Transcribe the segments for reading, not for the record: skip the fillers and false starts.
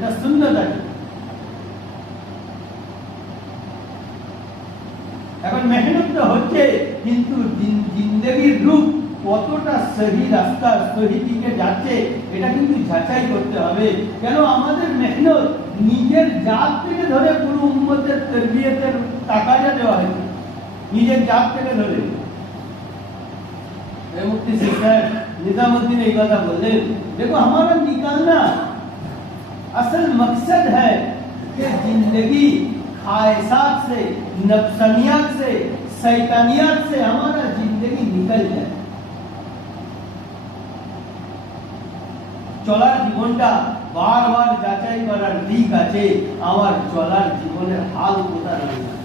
এটা সুন্নাত আছে। এখন মেহনত তো হচ্ছে, কিন্তু জিন্দেগির রূপ কতটা সহি রাস্তা সহি দিকে যাচ্ছে এটা কিন্তু যাচাই করতে হবে। কেন আমাদের মেহনত নিজের জাত থেকে ধরে পুরো উম্মতের তরবিয়তের তাকাজা দেওয়া হয়েছে, নিজের জাত থেকে ধরে। मुफ्ती सिस्टर निजामुद्दीन एक बात बोले, देखो हमारा निकालना असल मकसद है कि जिंदगी ख्वाहिशात से, नफ्सानियात से, शैतानियात से हमारा जिंदगी निकल जाए। চলার জীবনটা বারবার যাচাই করার দিক আছে, আমার চলার জীবনের হাল কোথায় রয়েছে।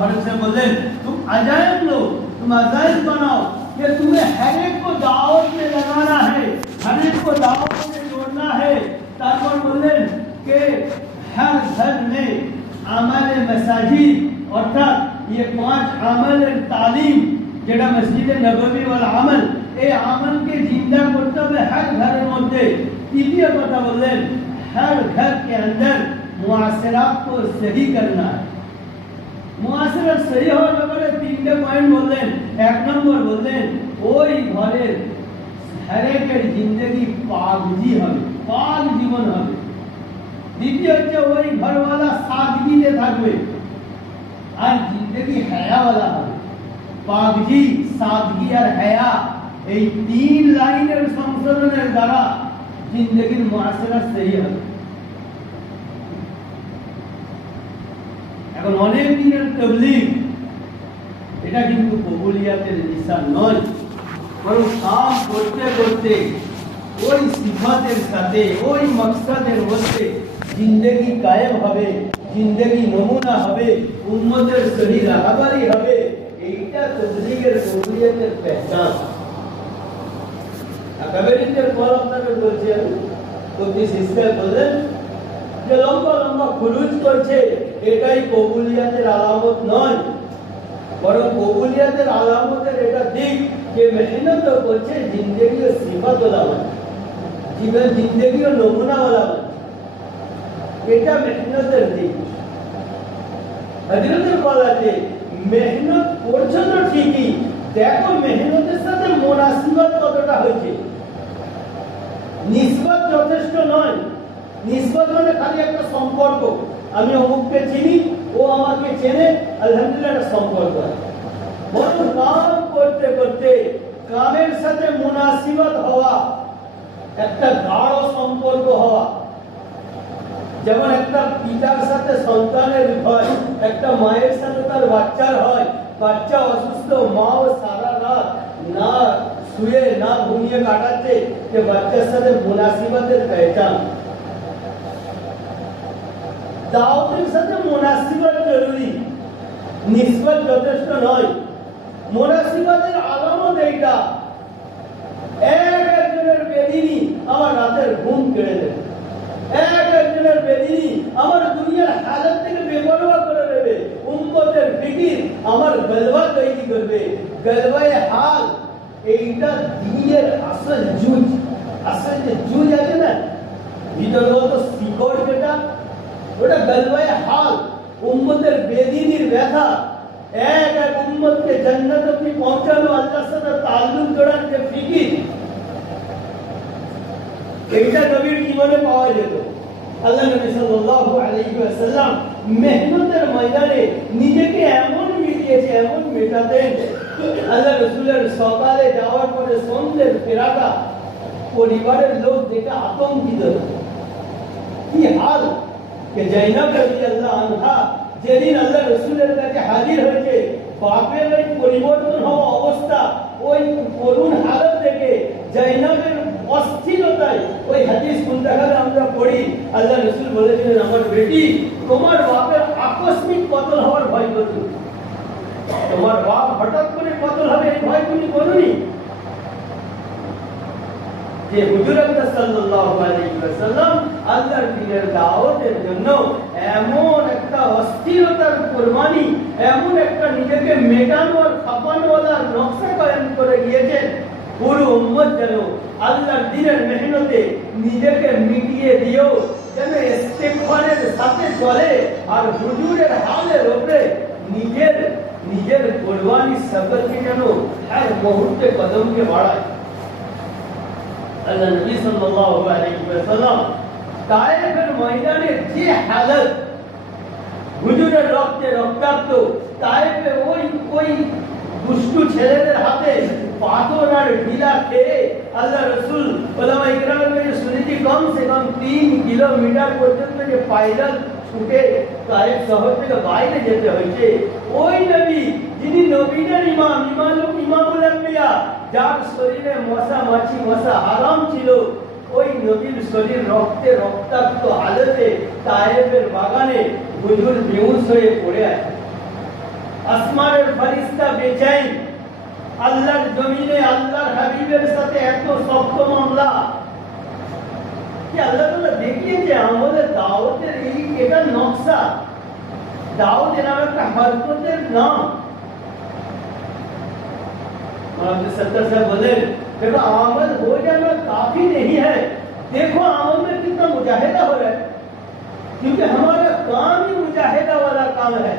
फारूक से बोले तुम अजायब लो, तुम अजायब बनाओ कि तुम्हें हर एक को दावत में लगाना है, हर एक को दावत में जोड़ना है। तारपर बोले कि हर घर में अमल मसाजिद अर्थात ये 5 अमल तालीम जेटा मस्जिद नबवी वाला अमल, ये अमल के जिंदा करते हुए हर घर मध्य तृतीय कथा बोले हर घर के अंदर मुआशरात को सही करना है। मुआशरा सही হওয়ার ব্যাপারে 3টে পয়েন্ট বললেন। 1 নম্বর বললেন ওই ঘরের হরেকের জিন্দেগি পাকজি হবে, পাক জীবন হবে। দ্বিতীয় হচ্ছে ওই ঘরওয়ালা সাদগিতে থাকবে আর জিন্দেগি হায়াওয়ালা হবে। পাকজি, সাদগি আর হায়া এই 3 লাইনের সংশোধনের দ্বারা জিন্দেগির মুআশরা সহি হবে। এখন অনেক দিনের তাবলীগ এটা কিন্তু কবুলিয়াতের নিশান নয়, বরং কাম করতে করতে ওই সিফাতের সাথে ওই মকসদের মধ্যে জিন্দেগি কায়েম হবে, জিন্দেগি নমুনা হবে, উম্মতের সহি রাহবারি হবে। এইটা তাবলীগের কবুলিয়াতের পহচান। আকাবেরিনদের পর আপনাকে বলছি আমি, প্রতি সিস্টার বললেন যে লম্বা লম্বা খুরুজ করছে এটাই কবুলিয়াতের আলামত নয়, বরং কবুলিয়াতের আলামতের এটা দিক যে মেহনত করছে জিন্দেগি ও সিফাতওয়ালা মানে, জীবন জিন্দেগি ও নমুনাওয়ালা মানে, এটা মেহনতের দিক। হযরতের বলাতে মেহনত করছো তো ঠিকই, দেখো মেহনতের সাথে মুনাসিবত কতটা হয়েছে। নিসবত যথেষ্ট নয়, নিসবত মানে খালি একটা সম্পর্ক, আমি অমুককে চিনি, ও আমাকে চেনে, আলহামদুলিল্লাহ একটা সম্পর্ক আছে। বরং কাম করতে করতে কামের সাথে মুনাসিবত হওয়া, একটা গাঢ় সম্পর্ক হওয়া। যেমন একটা পিতার সাথে সন্তানের হয়, একটা মায়ের সাথে তার বাচ্চার হয়। বাচ্চা অসুস্থ, মাও সারা রাত না শুয়ে না ঘুমিয়ে কাটাচ্ছে, যে বাচ্চার সাথে মুনাসিবতের পহচান। দাওয়াতের সাথে মুনাসিবত জরুরি, নিসবত যথেষ্ট নয়। মুনাসিবতের আলামত এইটা, একজনের বেদিনী আমার রাতের ঘুম কেড়ে দেবে, একজনের বেদিনী আমার দুনিয়ার হালত থেকে বেপরোয়া করে দেবে, উম্মতের ফিকির আমার গলবা তৈরি করবে। গলবায়ে হাল এইটা দিনের আসল জুজ, আসল যে জুজ আছে না ভিতরগত শিকড়, যেটা ওটা গলবায়ে হাল, উম্মতের বেদিনীর ব্যথা। এক এক উম্মতকে জান্নাত অবধি পৌঁছানো, আল্লাহর সাথে তাল্লুক জোড়ার যে ফিকির, এইটা নবীর জীবনে পাওয়া যেত। আল্লাহ নবী সাল্লাল্লাহু আলাইহি ওয়াসাল্লাম মেহনতের ময়দানে নিজেকে এমন মিটিয়েছে, এমন মেটাতেন। আল্লাহ রাসূলের সকালে যাওয়ার পরে সন্ধ্যের ফেরাটা পরিবারের লোক দেখে আতঙ্কিত। কি হাল कि जैनब রাদিয়াল্লাহু আনহা যেদিন আল্লাহ রাসূলের কাছে হাজির হয়েছে, বাপের ওই পরিবর্তন হওয়া অবস্থা, ওই করুণ হালত দেখে জৈনবের অস্থিরতায় ওই হাদিস মুনতাকাতে আমরা পড়ি, আল্লাহ রাসূল বলেছিলেন, আমার বেটি তোমার বাপের আকস্মিক পতন হওয়ার ভয় করছো, তোমার বাপ হঠাৎ করে পতন হবে এই ভয় তুমি করোনি। যে হুজুর আকরাম সাল্লাল্লাহু আলাইহি ওয়াসাল্লাম আল্লাহর দ্বীনের দাওয়াতের জন্য এমন একটা অস্থিরতার কুরবানি, এমন একটা নিজেকে মেটানোর খাপানোর নকশা কায়েম করে গিয়েছেন, পুরো উম্মত যেন আল্লাহর দ্বীনের মেহনতে নিজেকে মিটিয়ে দিও, যেন ইস্তেগফারের সাথে চলে আর হুজুরের হালের উপরে নিজের কুরবানি সবরকে যেন হর মুহূর্তে কদমকে বাড়ায়। আল্লাহ নবী সাল্লাল্লাহু আলাইহি ওয়াসাল্লাম তায়েফের ময়দানে যে হালত হুজুরের রক্তে রক্তাক্ত, তায়েফে ওই দুষ্টু ছেলেদের হাতে পাথর আর ঢিলা খেয়ে আল্লাহ রসুল ওলামা ইকরামের কাছে শুনেছি কম সে কম 3 কিলোমিটার পর্যন্ত যে পায়দল ছুটে তায়েফ শহর থেকে বাইরে যেতে হয়েছে। ওই নবী যিনি নবীদের ইমামুল আম্বিয়া, যার শরীরে মশা মাছি মশা হারাম ছিল, ওই নবীর শরীর রক্তে রক্তাক্ত হালতে তায়েফের বাগানে হুজুর বেহুশ হয়ে পড়ে আছে। আসমানের ফেরেশতা বেচাইন, আল্লাহর জমিনে আল্লাহর হাবিবের সাথে এত শক্ত মামলা কি আল্লাহ তাআলা দেখিয়েছে আমাদের দাওয়াতের এটা নকশা। দাওয়াত এর একটা হরকতের নাম। मुहम्मद सत्तर साहब बोले देखो आमद हो जाना काफी नहीं है, देखो आमद में कितना मुजाहिदा हो रहा है, क्योंकि हमारा काम ही मुजाहिदा वाला काम है।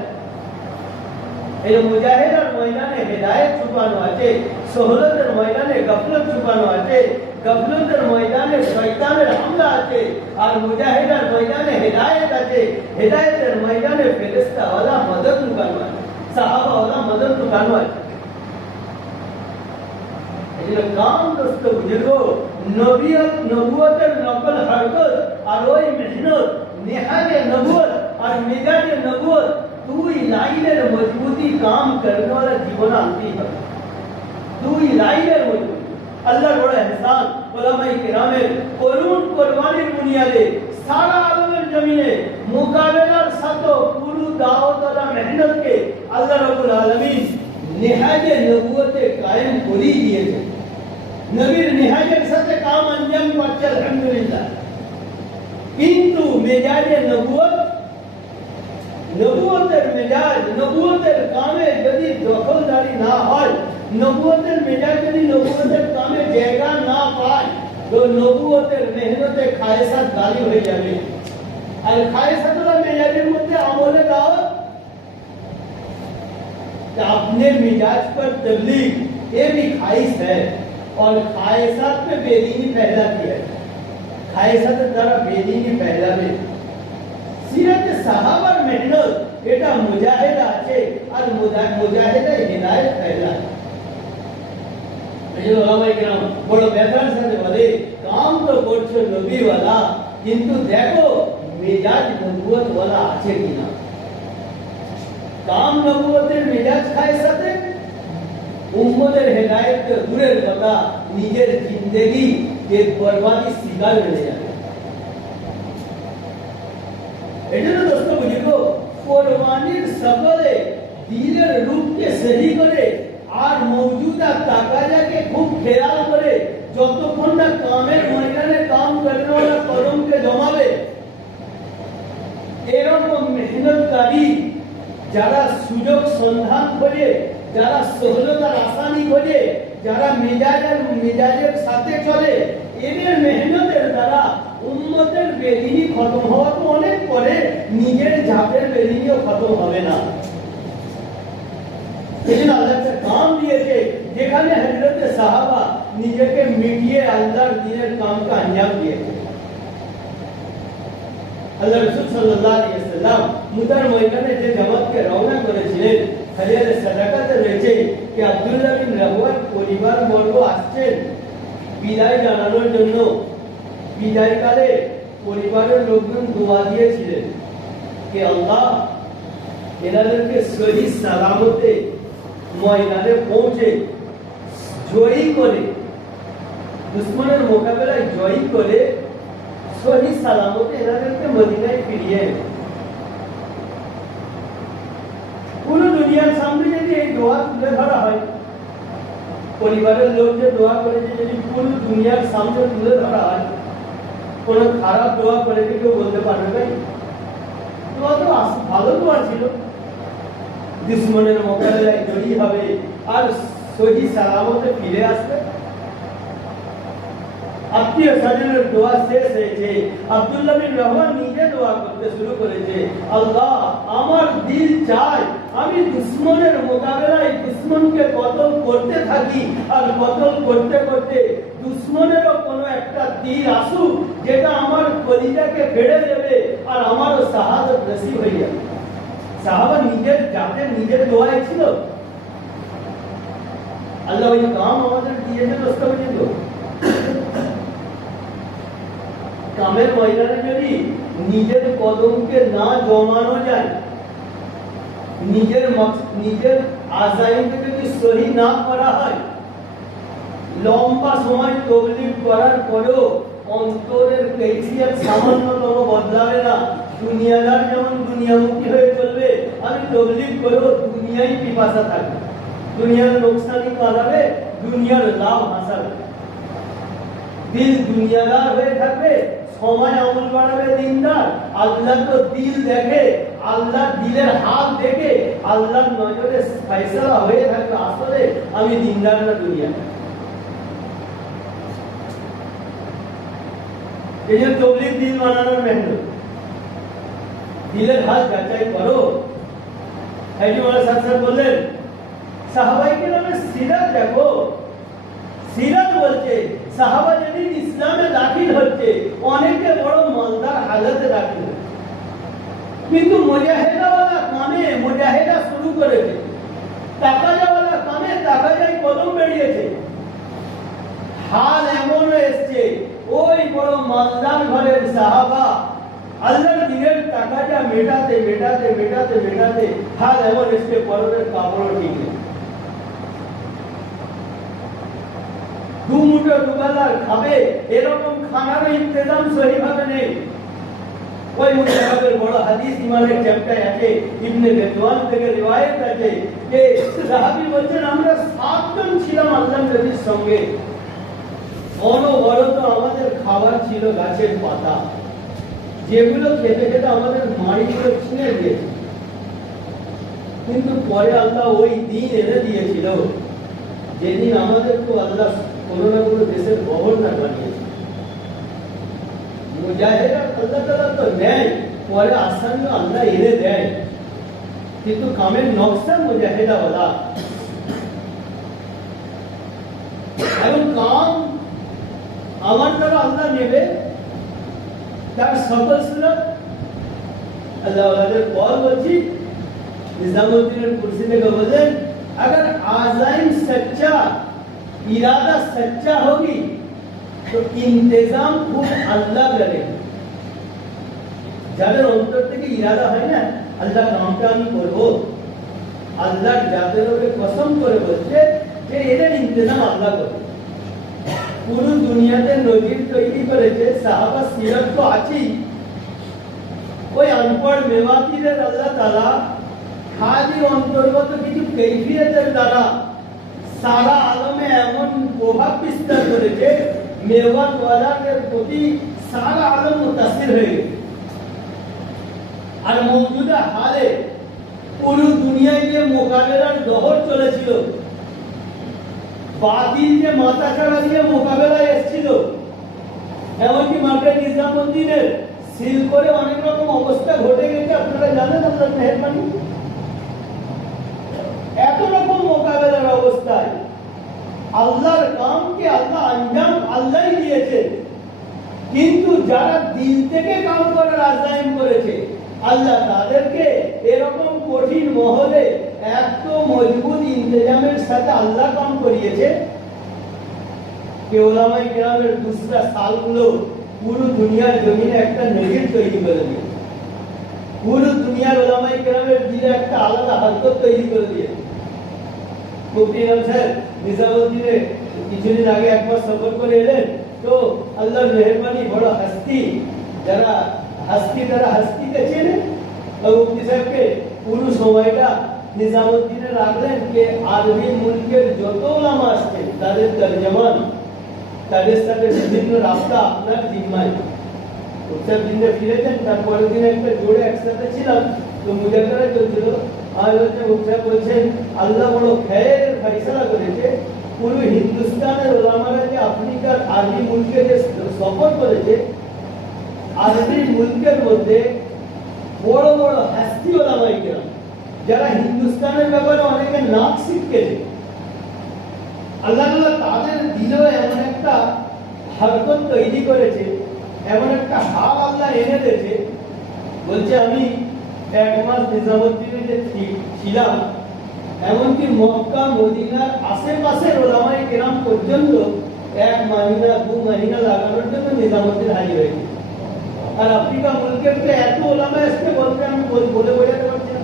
ये मुजाहिदार ময়দানে হেদায়েত ছুপানো আছে, সহলতের ময়দানে গফলত ছুপানো আছে, গফলতের ময়দানে শয়তানের হামলা আছে, আর মুজাহিদার ময়দানে হেদায়েত আছে, হেদায়েতের ময়দানে ফেরেশতা ওয়ালা মদদ লুকানো আছে, সাহাবা ওয়ালা মদদ লুকানো আছে। এটা কাম দোস্ত বুঝো নবুয়তের নকল হরকত আর ওই মেহনত নেহাজে নবুয়ত আর মিজাজে নবুয়ত দুই লাইনের মজবুতি কাম করने वाला জীবন আনতে হবে। দুই লাইনের মজবুতি আল্লাহর বড় ইহসান উলামায়ে কিরামের করুণ কুরবানির বুনিয়াদে সারা আলমের জমিনে মোকাবেলার সাথে পুরো দাওয়াত আর মেহনতকে আল্লাহ রাব্বুল আলামিন নেহাজে নবুয়তে কায়েম করে দিয়েছে। নবীর নেহাজের সাথে কাম আঞ্জাম করছে আলহামদুলিল্লাহ, কিন্তু মেজাজে নবুয়তের মেজাজ নবুয়তের কামে যদি দখলদারি না হয়, নবুয়তের মেজাজ যদি নবুয়তের কামে জায়গা না পায়, তো নবুয়তের মেহনতে খায়েসাত গালি হয়ে যাবে। আর খায়েসাতুল্লাহ মেজাজের মধ্যে আমলে দাওয়াত, अपने मिजाज पर तबलीग ये भी ख्वाहिश है और ख्वाहिशात पे बेदीनी फैलाती है, ख्वाहिशात द्वारा बेदीनी फैलाবে। সিরাতে সাহাবার মেহনত এটা মুজাহিদা আছে আর মুজাহিদা হিদায়াত ফেলায়। এই ওলামায়ে কেরাম বড় ব্যথার সাথে বলে কাম তো করছো নবী ওয়ালা, কিন্তু দেখো মেজাজ নবুয়ত ওয়ালা আছে কিনা। কাম নবুয়তের মেজাজ খায়েসাতে উম্মতের হেদায়েত দূরের কথা, নিজের জিন্দেগি কে বরবাদি শিকার হয়ে যাবে। এজন্য দোস্ত বুঝিবো কুরবানির সফরে দিলের রূপকে সহি করে আর মওজুদা তাকাজাকে খুব খেয়াল করে যতক্ষণ না কামের ময়দানে কাম করনে वाला কদমকে জমাবে, এরকম মেহনতকারী যারা সুযোগ সন্ধান খোঁজে, যারা সহলতার আসানি খোঁজে, যারা মেজাজের সাথে চলে, এদের মেহনতের দ্বারা উম্মতের বেদিনী খতম হওয়া তো অনেক পরে, নিজের জাতের বেদিনীও খতম হবে না। সেজন্য আল্লাহ একটা কাম দিয়েছে যেখানে হযরতে সাহাবা নিজেকে মিটিয়ে আল্লাহর দ্বীনের কামকে আঞ্জাম দিয়েছে। আল্লাহ রাসূল সাল্লাল্লাহু আলাইহি ওয়াসাল্লাম মুতার ময়দানে যে জামাতকে রওনা করেছিলেন, হাদিসে সাদাকাতে রয়েছে যে আব্দুল্লাহ বিন রাওয়াহ পরিবার বর্গ আসছেন বিদায় জানানোর জন্য। বিদায়কালে পরিবারের লোকজন দোয়া দিয়েছিলেন যে আল্লাহ এনাদেরকে সহি সালামতে ময়দানে পৌঁছে জয়ী করে, দুশমনের মোকাবেলায় জয়ী করে সহি সালামতে এনাদেরকে মদিনায় ফিরিয়ে। পুরো দুনিয়ার সামনে যদি এই দোয়া তুলে ধরা হয়, পরিবারের লোক যে দোয়া করেছে যদি পুরো দুনিয়ার সামনে তুলে ধরা হয়, কোন খারাপ দোয়া করে কেউ বলতে পারবে না। দোয়া তো ভালো দোয়া ছিল, দুশমনের মোকাবেলায় জয়ী হবে আর সহি সালামতে ফিরে আসবে। আত্মীয় স্বজনের দোয়া শেষ হয়েছে, আব্দুল্লাহ বিন রহমান নিজে দোয়া করতে শুরু করেছে, আল্লাহ আমার দিল চায় আমি দুশ্মনের মোকাবেলায় দুশ্মনকে কতল করতে থাকি, আর কতল করতে করতে দুশ্মনেরও কোনো একটা তীর আসুক যেটা আমার কলিজাকে ফেড়ে দেবে আর আমারও শাহাদত নসিব হয়ে যাবে। সাহাবা নিজের জাতের নিজের দোয়ায় ছিল। আল্লাহ ওই কাম আমাদের দিয়েছে দোস্ত পর্যন্ত। কামের ময়দানে যদি নিজের কদমকে না জমানো যায়, নিজের আযাইমকে যদি সহি না করা হয়, লম্বা সময় তাবলীগ করার পরেও অন্তরের কৈফিয়ত সামান্যতম বদলাবে না। দুনিয়াদার যেমন দুনিয়ামুখী হয়ে চলবে, আমি তাবলীগ করেও দুনিয়ায় পিপাসা থাকবে, দুনিয়ার লোকসানি কাঁদাবে, দুনিয়ার লাভ হাসাবে। দিল দুনিয়াদার হয়ে থাকবে, সময় আমল বাড়াবে দিনদার। আল্লাহ তো দিল দেখে, আল্লাহ দিলের হাত দেখে আল্লাহর নজরে ফয়সালা হয়ে থাকবে আসলে আমি দিনদার না দুনিয়া। এই যে তাবলীগ দিল বানানোর মেহনত, দিলের হাত যাচাই করো। হাইজুমালা সাহেব বললেন সাহাবায়ে কেরামের সিরাত দেখো। সিরাত বলছে সাহাবা যেদিন ইসলামে দাখিল হচ্ছে অনেকে বড় মালদার হালতে দাখিল হচ্ছে, কিন্তু মুজাহিদাওয়ালা কামে মুজাহিদা শুরু করেছে, তাকাজাওয়ালা কামে তাকাজাই কদম বেরিয়েছে। হাল এমন এসছে ওই বড় মালদার ঘরের সাহাবা আল্লাহর দিনের তাকাজা মেটাতে মেটাতে মেটাতে মেটাতে হাল এমন এসছে পরনের কাপড় ঠিক নেই। দুমুঠো দুবেলার খাবে এরকম খানারও ইন্তজাম সহিভাবে নেই। ওই মুতাবাকের বড় হাদিস ইমানের চ্যাপ্টার আছে, ইবনে বেদওয়ান থেকে রিওয়ায়াত আছে যে সাহাবী বলছেন আমরা 7 জন ছিলাম আল্লাহর নবীর সঙ্গে। অনবরত আমাদের খাবার ছিল গাছের পাতা, যেগুলো খেতে খেতে আমাদের মাড়িগুলো ছিঁড়ে দিয়েছে। কিন্তু পরে আল্লাহ ওই দিন এনে দিয়েছিল যেদিন আমাদের তো আল্লাহ কোনো না কোনো দেশের গভর্নর বানিয়েছে। মুজাহিদরা আল্লাহ তাআলা তো নেয়, পরে আসামি আল্লাহ এনে দেয়, কিন্তু কামের নকশা মুজাহিদাওয়ালা। এখন কাম আমার দ্বারা আল্লাহ নেবে তার সকল সুরত अल्लाह वाले और बच्ची निजामुद्दीन कुर्सी में बोले अगर आज़ाइम सच्चा इरादा सच्चा होगी तो इंतजाम खूब अल्लाह करे। যাদের অন্তর থেকে ইরাদা হয় না আল্লাহ কামটা আমি করব, আল্লাহ যাদের ওকে কসম করে বলছে যে এর ইন্তজাম আল্লাহ করবে। পুরো দুনিয়াতে নজির তৈরি করেছে, সাহাবা সিরাত তো আছেই। ওই আনপড় মেওয়াতিদের আল্লাহ তাআলা খালি অন্তর্গত কিছু কৈফিয়তের দ্বারা সারা আলমে এমন প্রভাব বিস্তার করেছে, মেওয়াত ওয়ালাদের প্রতি সারা আলম মুতাসির হয়ে গেছে। আর মওজুদা হালে পুরো দুনিয়ায় যে মোকাবেলার দহর চলেছিল, বাতিল যে মাথা ছাড়া দিয়ে মোকাবেলায় এসেছিল, এমনকি মার্কেট নিজামুদ্দিনের সিল করে অনেক রকম অবস্থা ঘটে গেছে। আপনারা জানেন আল্লাহর মেহেরবানি, এত রকম মোকাবেলার অবস্থায় আল্লাহর কামকে আল্লাহ আঞ্জাম আল্লাহই দিয়েছে, কিন্তু যারা দিল থেকে কাম করার আযাইম করেছে আল্লাহ তাদেরকে এরকম কঠিন মহলে এত মজবুত ইন্তজামের সাথে আল্লাহ কাম করিয়েছে যে ওলামায়ে কেরামের দুসরা সালগুলো পুরো দুনিয়ার জমিনে একটা নজির তৈরি করে দিয়েছে। পুরো দুনিয়ার ওলামায়ে কেরামের দিলে একটা আলাদা হারকত তৈরি করে দিয়েছে। মুফতি ইমাম সাহেব নিজামুদ্দিনে কিছুদিন আগে একবার সফর করে এলেন, তো আল্লাহর মেহেরবানি বড় হস্তি, যারা হস্তি তারা হস্তিকে চেনে, মুফতি সাহেবকে পুরো সময়টা নিজামুদ্দিনে রাখলেন যে আরবি মুলকের যত ওলামা আসছেন তাদের তরজমান, তাদের সাথে বিভিন্ন রাস্তা আপনার জিম্মায়। উৎসব দিনে ফিরেছেন, তারপরের দিন একটা জোড়ে একসাথে ছিলাম, তো মুজাকারা চলছিল। আর উৎসব বলছেন আল্লাহ বড় খেয়ের ফয়সালা করেছে পুরো হিন্দুস্তানের ওলামারা যে আফ্রিকার আরবি মুলকে যে সফর করেছে, আরবি মুলকের মধ্যে বড় বড় হাস্তি ওলামাই কেরাম যারা হিন্দুস্তানের ব্যাপারে অনেকে নাক শিখেছে, আল্লাহ তাদের দিলেও এমন একটা হরকত তৈরি করেছে, এমন একটা হাল আল্লাহ এনে দিয়েছে। বলছে আমি 1 মাস নিজামুদ্দিনে যে ছিলাম, এমনকি মক্কা মদিনার আশেপাশের ওলামায়ে কেরাম পর্যন্ত 1 মহিনা 2 মহিনা লাগানোর জন্য নিজামুদ্দিন হাজির হয়েছে। আর আফ্রিকা মুলকের তো এত ওলামা এসে বলতে আমি বলে বোঝাতে পারছি না।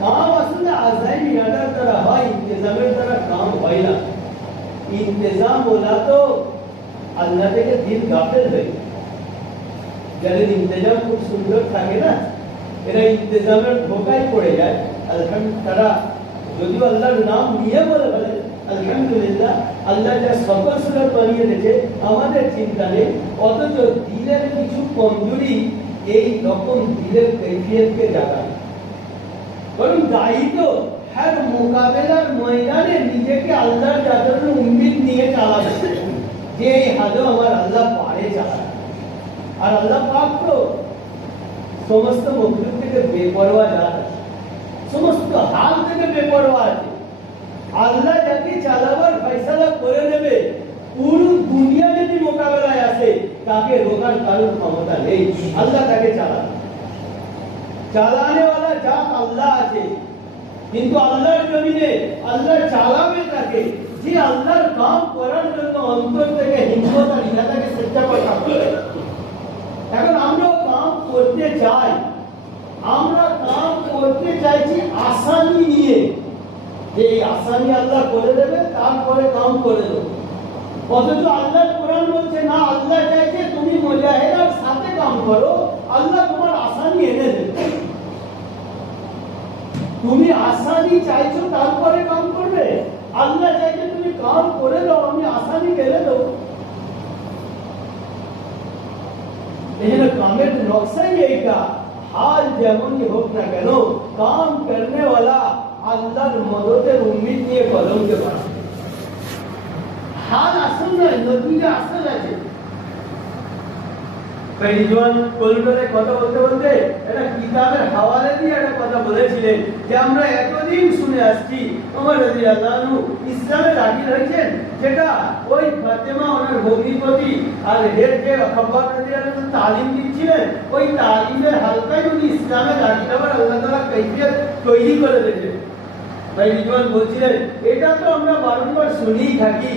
কাম আসলে আজাইমি আদার দ্বারা হয়, ইন্তেজামের দ্বারা কাম হয় না। ইন্তেজাম বলা তো আল্লাহ থেকে দিল গাফেল হয়ে, যাদের ইন্তেজাম খুব সুন্দর থাকে না, এরা ইন্তেজামের ধোকায় পড়ে যায়। আলহামদুলিল্লাহ, তারা যদিও আল্লাহর নাম নিয়ে বলে বলে আলহামদুলিল্লাহ, আল্লাহ যা সকল সুরত বানিয়ে দিয়েছে আমাদের চিন্তা নেই, অথচ দিলের কিছু কমজোরি এই রকম দিলের কৈফিয়তকে জাগায়। বরং দায়ী তো হর মোকাবেলার ময়দানে নিজেকে আল্লাহর জাদরের উম্মিদ নিয়ে চালাবে, যে এই হাদও আমার আল্লাহ পারে চালাবে। আর আল্লাহ পাক তো সমস্ত মখলুক থেকে বেপরোয়া জাত আছে, সমস্ত হাল থেকে বেপরোয়া আছে। আল্লাহ যাকে চালাবার ফয়সালা করে নেবে, পুরো দুনিয়া যদি মোকাবেলায় আসে তাকে রোকার কারোর ক্ষমতা নেই। আল্লাহ তাকে চালাবে, চালানে ওয়ালা জাত আল্লাহ আছে। কিন্তু আল্লাহর জমিনে আল্লাহ চালাবে তাকে যে আল্লাহর কাম করার জন্য অন্তর থেকে হিম্মত আর ইরাদাকে চেষ্টা করতে হবে। এখন আমরা কাম করতে চাই, আমরা কাম করতে চাইছি আসানি নিয়ে, যে আসানি আল্লাহ করে দেবে তারপরে কাম করে দেবো। অথচ আল্লাহ কোরআন বলছে না, আল্লাহ চাইছে তুমি মুজাহিদের সাথে কাম করো, আল্লাহ তোমার আসানি এনে দেবে। তুমি আসানি চাইছো তারপরে কাম করবে, আল্লাহ চাইছে তুমি কাম করে দাও, আমি আসানি ফেলে দেবো। এই জন্য কামের নকশাই এইটা, হাল যেমনই হোক না কেন কাম করনে वाला আল্লাহর মদদের উম্মিদ নিয়ে কলমকে বাড়াবে। হাল আসল নয়, নতিজা আসল আছে। রিজওয়ান কলকাতায় কথা বলতে বলতে একটা কিতাবের হাওয়ালে দিয়ে একটা কথা বলেছিলেন যে আমরা এতদিন শুনে আসছি ওমর রাদিয়াল্লাহু আনহু ইসলামে দাখিল হয়েছেন, যেটা ওই ফাতেমা ওনার ভগ্নিপতি আর হের যে খাব্বাব রাদিয়াল্লাহু আনহু তালিম দিচ্ছিলেন, ওই তালিমের হালকায় উনি ইসলামে দাখিল হবার আল্লাহ তাআলা কাইফিয়ত তৈরি করে দিয়েছেন। ভাই রিজওয়ান বলছিলেন এটা তো আমরা বারংবার শুনেই থাকি।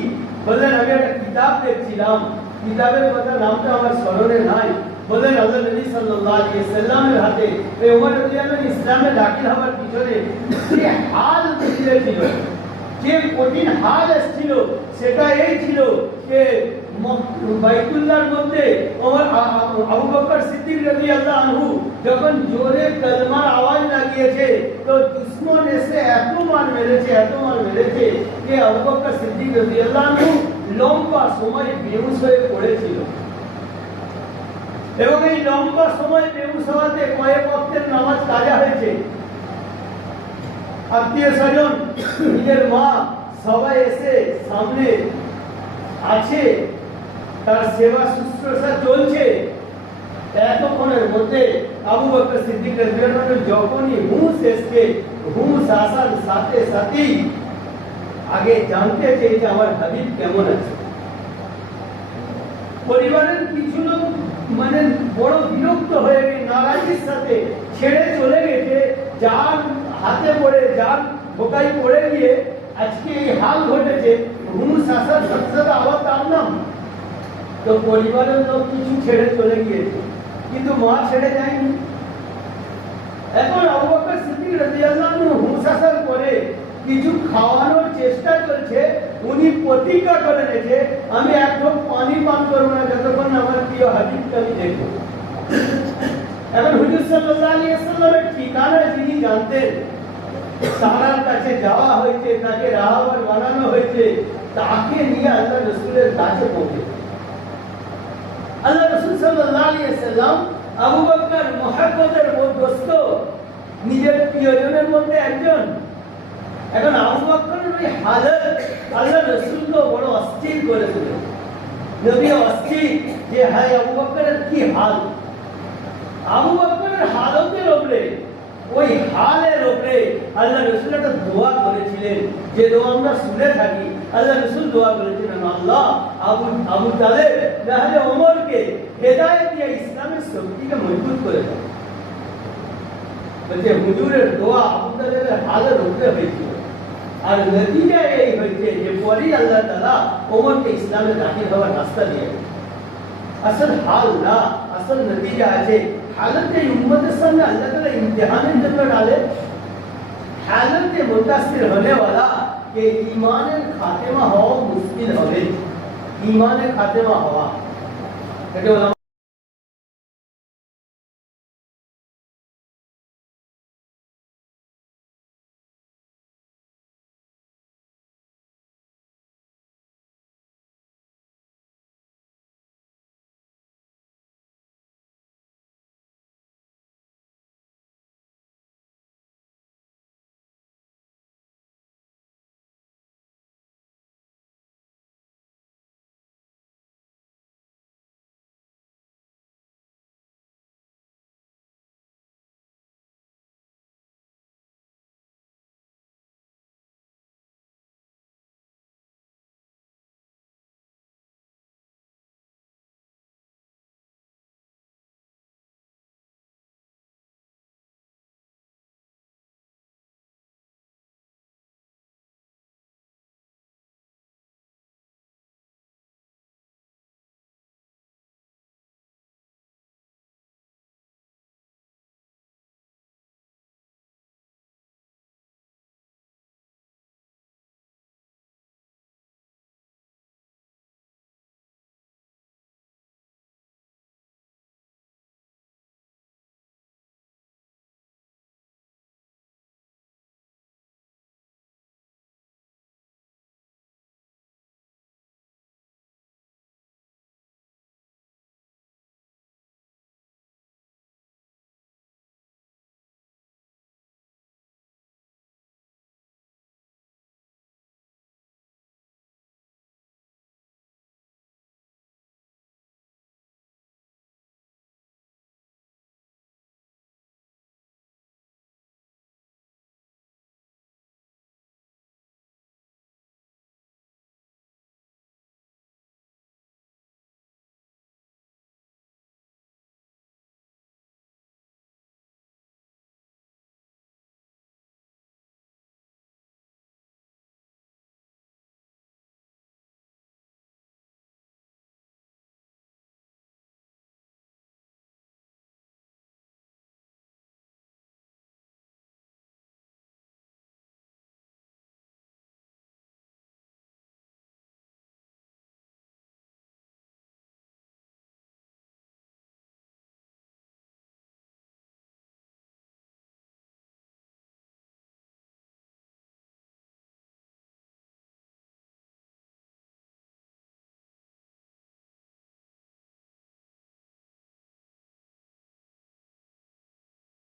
বললেন আমি একটা কিতাব দেখছিলাম, কিতাবের কথা নামটা আমার স্মরণে নাই। বললেন আল্লাহ নবী সাল্লাল্লাহু আলাইহি ওয়াসাল্লামের হাতে এই ওমর রাদিয়াল্লাহু আনহু ইসলামে দাখিল হওয়ার পিছনে যে হাল ছিল, যে কঠিন হাল ছিল, সেটা এই ছিল যে বাইতুল্লাহর মধ্যে ওমর আবু বকর সিদ্দিক রাদিয়াল্লাহু আনহু যখন জোরে কলমার আওয়াজ লাগিয়েছে তো দুশমন এসে এত মার মেরেছে যে আবু বকর সিদ্দিক রাদিয়াল্লাহু আনহু লম্বা সময় বেহুশ হয়ে পড়েছিল। এবং এই লম্বা সময় বেহুশ হওয়াতে কয়েক ওয়াক্তের নামাজ কাজা হয়েছে। আত্মীয় স্বজন, নিজের মা সবাই এসে সামনে আছে, তার সেবা শুশ্রূষা চলছে। এতক্ষণের মধ্যে আবু বকর সিদ্দিক রাদিয়াল্লাহু আনহু যখনই হুঁশ এসছে, হুঁশ আসার সাথে সাথেই আগে জানতে চেয়ে যে আমার হাবিব কেমন আছে। পরিবারের কিছু লোক মানে বড় বিরক্ত হয়ে গিয়ে নারাজির সাথে ছেড়ে চলে গেছে, যার হাতে পড়ে যার ঢোকাই পড়ে গিয়ে আজকে এই হাল ঘটেছে। হুঁশ আসার সাথে সাথে আবার তার নাম তো পরিবারের লোক কিছু ছেড়ে চলে গিয়েছে, কিন্তু মা ছেড়ে যায়নি। এখন আবু বকর সিদ্দিক রাদিয়াল্লাহু আনহু হুঁশ আসার পরে কিছু খাওয়ানোর চেষ্টা করছে। উনি প্রতিজ্ঞা করে নিয়েছে আমি এক ঢোক পানি পান করবো না যতক্ষণ আমার প্রিয় হাবিবকে আমি দেখবো। এখন হুজুর সাল্লাল্লাহু আলাইহি ওয়াসাল্লামের ঠিকানা যিনি জানতেন, তার কাছে যাওয়া হয়েছে, তাকে রাহাবার বানানো হয়েছে, তাকে নিয়ে আল্লাহ রাসূলের কাছে পৌঁছে। আল্লাহ রাসূল সাল্লাল্লাহু আলাইহি ওয়াসাল্লাম আবু বকর মুহাব্বতের দোস্ত, নিজের প্রিয়জনের মধ্যে একজন। এখন আবু বকরের ওই হালত আল্লাহ রাসূলকে বড় অস্থির করে তুলে। নবী অস্থির যে হায় আবু বকরের কি হাল। আবু বকরের হালতের উপরে, ওই হালের উপরে আল্লাহ রাসূল একটা দোয়া করেছিলেন, যে দোয়া আমরা শুনে থাকি। আল্লাহ রাসূল দোয়া করেছিলেন, আল্লাহ আবু তালেব নাহলে ওমরকে হেদায়েত দিয়ে ইসলামের শক্তিকে মজবুত করে দাও। বলছে হুজুরের দোয়া আবু তালেবের হালের উপরে হয়েছিল, আর নতিজা এই হয়েছে যে পরই আল্লাহ তাআলা ওমরকে ইসলামে দাখিল হওয়ার রাস্তা দিয়ে। আসল হাল না, আসল নতিজা আছে। हालत उम्मत सामने अल्लाह ताला इम्तिहान जब डाले, हालत मुतासिर होने वाला कि ईमान खातिमा हो मुश्किल होवे, ईमान खातिमा हुआ। कहते उलमा